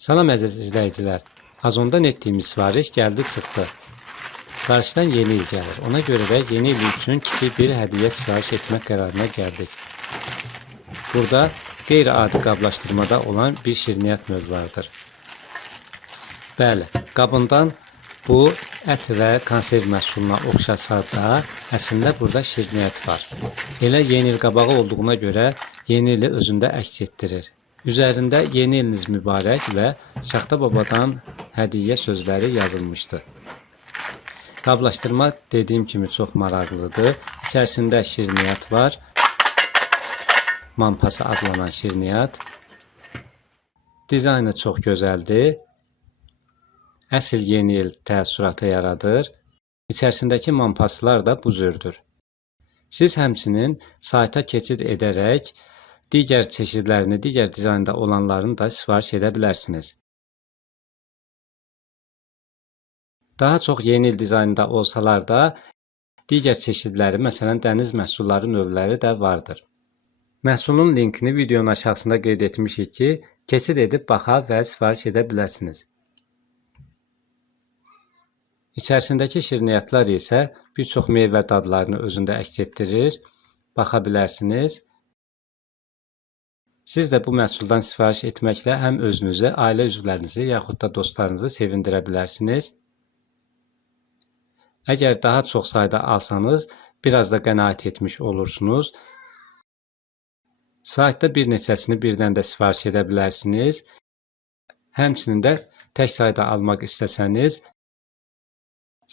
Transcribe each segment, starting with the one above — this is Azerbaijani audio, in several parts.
Salam əziz izləyicilər. Azondan etdiyimiz sifariş gəldi çıxdı. Qarşıdan yeni il gəlir. Ona görə də yeni il üçün kiçik bir hədiyyə sifariş etmək qərarına gəldik. Burada qeyri-adi qablaşdırmada olan bir şirniyyat növü vardır. Bəli, qabından bu ət və konserv məhsuluna oxşasa da, əslində burada şirniyyat var. Elə yeni il qabağı olduğuna görə yeni ili özündə əks etdirir. Üzərində yeni iliniz mübarək və Şaxta babadan hədiyyə sözləri yazılmışdı. Qablaşdırma dediyim kimi çox maraqlıdır. İçərisində şirniyyat var. Mampası adlanan şirniyyat. Dizaynı çox gözəldir. Əsl yeni il təəssüratı yaradır. İçərisindəki mampaslar da bu cürdür. Siz həmçinin sayta keçid edərək digər çeşidlərini, digər dizaynda olanlarını da sifariş edə bilərsiniz. Daha çox yeni il dizaynında olsalar da, digər çeşidləri, məsələn, dəniz məhsulları növləri də vardır. Məhsulun linkini videonun aşağısında qeyd etmişik ki, keçid edib baxa və sifariş edə bilərsiniz. İçərisindəki şirniyyatlar isə bir çox meyvə dadlarını özündə əks etdirir. Baxa bilərsiniz. Siz də bu məhsuldan sifariş etməklə həm özünüzü, ailə üzvlərinizi yaxud da dostlarınızı sevindirə bilərsiniz. Əgər daha çox sayda alsanız, biraz da qənaət etmiş olursunuz. Saytda bir neçəsini birdən də sifariş edə bilərsiniz. Həmçinin də tək sayda almaq istəsəniz,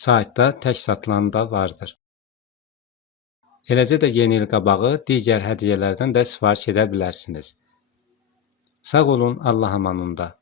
saytda tək satılan da vardır. Eləcə də yeni il qabağı digər hədiyyələrdən də sifariş edə bilərsiniz. Sağ olun, Allah amanında.